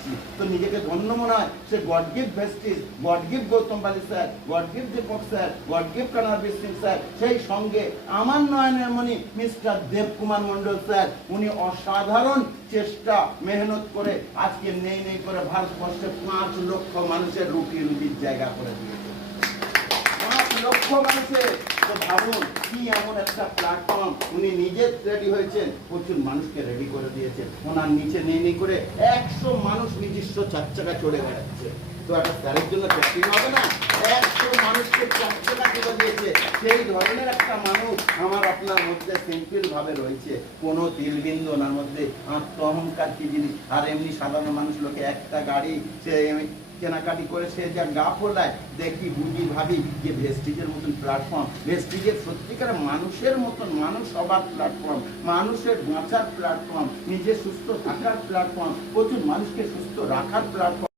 পাচ্ছি, তো নিজেকে ধন্য মনে হয়। সে God gift Vestige, God gift Gautam Bali sir, God gift Deepak sir, God gift Kanwarbir Singh sir, সেই সঙ্গে আমার নয়নের মণি মিস্টার দেবকুমার মন্ডল স্যার, উনি অসাধারণ চেষ্টা মেহনত করে আজকে নেই নেই করে ভারতবর্ষে 5 লক্ষ মানুষের রুটির জায়গা করে দিয়েছে। 5 লক্ষ মানুষের, তো ভাবুন কি এমন একটা প্ল্যাটফর্ম, উনি নিজে রেডি হয়েছেন, প্রচুর মানুষকে রেডি করে দিয়েছেন। ওনার নিচে নেই করে 100 মানুষ নিজস্ব 4 চাকা চড়ে বেড়াচ্ছে। তো একটা স্যারের জন্য চাকরি হবে না? 100 মানুষকে 4 চাকা করে দিয়েছে। সেই ধরনের একটা মানুষ আমার আপনার মধ্যে সিম্পল ভাবে রয়েছে, কোনো তিলবিন্দু ওনার মধ্যে আত্ম অহংকার কি জিনিস। আর এমনি সাধারণ মানুষ লোকে একটা গাড়ি সে কেনাকাটি করে সে যা গা ফোলায়, দেখি বুঝি ভাবি যে ভেস্টিজের মতন প্ল্যাটফর্ম, ভেস্টিজের সত্যিকার মানুষের মতন, মানুষ হবার প্ল্যাটফর্ম, মানুষের বাঁচার প্ল্যাটফর্ম, নিজে সুস্থ থাকার প্ল্যাটফর্ম, প্রচুর মানুষকে সুস্থ রাখার প্ল্যাটফর্ম।